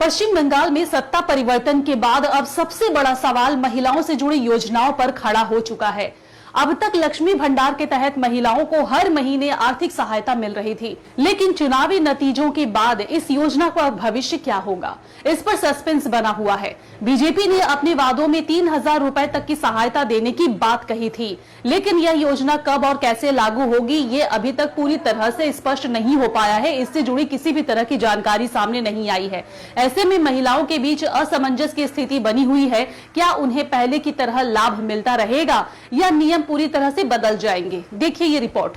पश्चिम बंगाल में सत्ता परिवर्तन के बाद अब सबसे बड़ा सवाल महिलाओं से जुड़ी योजनाओं पर खड़ा हो चुका है। अब तक लक्ष्मी भंडार के तहत महिलाओं को हर महीने आर्थिक सहायता मिल रही थी, लेकिन चुनावी नतीजों के बाद इस योजना का भविष्य क्या होगा, इस पर सस्पेंस बना हुआ है। बीजेपी ने अपने वादों में 3,000 रुपए तक की सहायता देने की बात कही थी, लेकिन यह योजना कब और कैसे लागू होगी ये अभी तक पूरी तरह से स्पष्ट नहीं हो पाया है। इससे जुड़ी किसी भी तरह की जानकारी सामने नहीं आई है। ऐसे में महिलाओं के बीच असमंजस की स्थिति बनी हुई है। क्या उन्हें पहले की तरह लाभ मिलता रहेगा या नियम पूरी तरह से बदल जाएंगे? देखिए ये रिपोर्ट।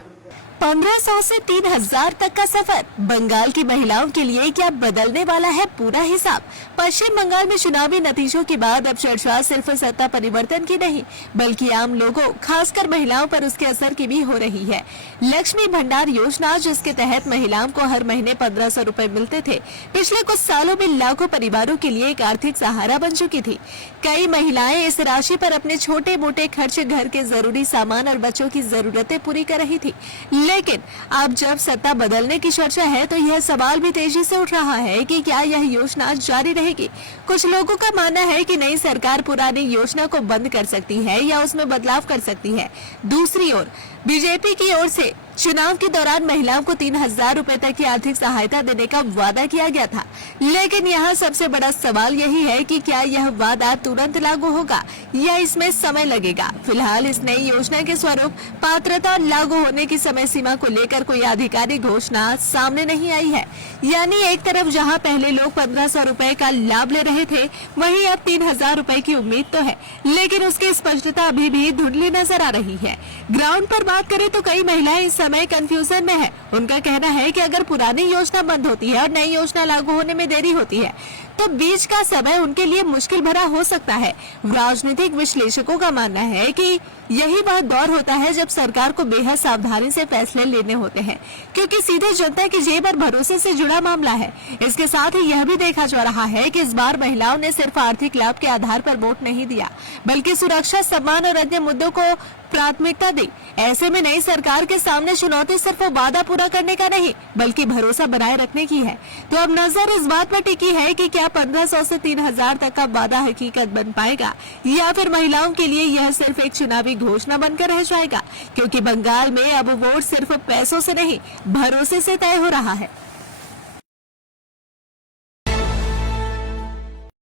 1500 से 3000 तक का सफर बंगाल की महिलाओं के लिए क्या बदलने वाला है पूरा हिसाब? पश्चिम बंगाल में चुनावी नतीजों के बाद अब चर्चा सिर्फ सत्ता परिवर्तन की नहीं बल्कि आम लोगों खासकर महिलाओं पर उसके असर की भी हो रही है। लक्ष्मी भंडार योजना, जिसके तहत महिलाओं को हर महीने 1500 रुपए मिलते थे, पिछले कुछ सालों में लाखों परिवारों के लिए एक आर्थिक सहारा बन चुकी थी। कई महिलाएं इस राशि पर अपने छोटे मोटे खर्च, घर के जरूरी सामान और बच्चों की जरूरतें पूरी कर रही थी। लेकिन अब जब सत्ता बदलने की चर्चा है तो यह सवाल भी तेजी से उठ रहा है कि क्या यह योजना जारी रहेगी। कुछ लोगों का मानना है कि नई सरकार पुरानी योजना को बंद कर सकती है या उसमें बदलाव कर सकती है। दूसरी ओर बीजेपी की ओर से चुनाव के दौरान महिलाओं को 3,000 रुपए तक की आर्थिक सहायता देने का वादा किया गया था, लेकिन यहाँ सबसे बड़ा सवाल यही है कि क्या यह वादा तुरंत लागू होगा या इसमें समय लगेगा। फिलहाल इस नई योजना के स्वरूप, पात्रता और लागू होने की समय सीमा को लेकर कोई आधिकारिक घोषणा सामने नहीं आई है। यानी एक तरफ जहाँ पहले लोग 1500 रुपए का लाभ ले रहे थे, वहीं अब 3,000 रुपए की उम्मीद तो है, लेकिन उसकी स्पष्टता अभी भी धुंधली नजर आ रही है। ग्राउंड पर बात करें तो कई महिलाएं इस समय कंफ्यूजन में है। उनका कहना है कि अगर पुरानी योजना बंद होती है और नई योजना लागू होने में देरी होती है तो बीच का समय उनके लिए मुश्किल भरा हो सकता है। राजनीतिक विश्लेषकों का मानना है कि यही वह दौर होता है जब सरकार को बेहद सावधानी से फैसले लेने होते हैं, क्योंकि सीधे जनता की जेब और भरोसे से जुड़ा मामला है। इसके साथ ही यह भी देखा जा रहा है कि इस बार महिलाओं ने सिर्फ आर्थिक लाभ के आधार पर वोट नहीं दिया, बल्कि सुरक्षा, सम्मान और अन्य मुद्दों को प्राथमिकता दी। ऐसे में नई सरकार के सामने चुनौती सिर्फ वादा पूरा करने का नहीं बल्कि भरोसा बनाए रखने की है। तो अब नजर इस बात पर टिकी है कि क्या 1500 से 3,000 तक का वादा हकीकत बन पाएगा या फिर महिलाओं के लिए यह सिर्फ एक चुनावी घोषणा बनकर रह जाएगा, क्योंकि बंगाल में अब वोट सिर्फ पैसों से नहीं भरोसे से तय हो रहा है।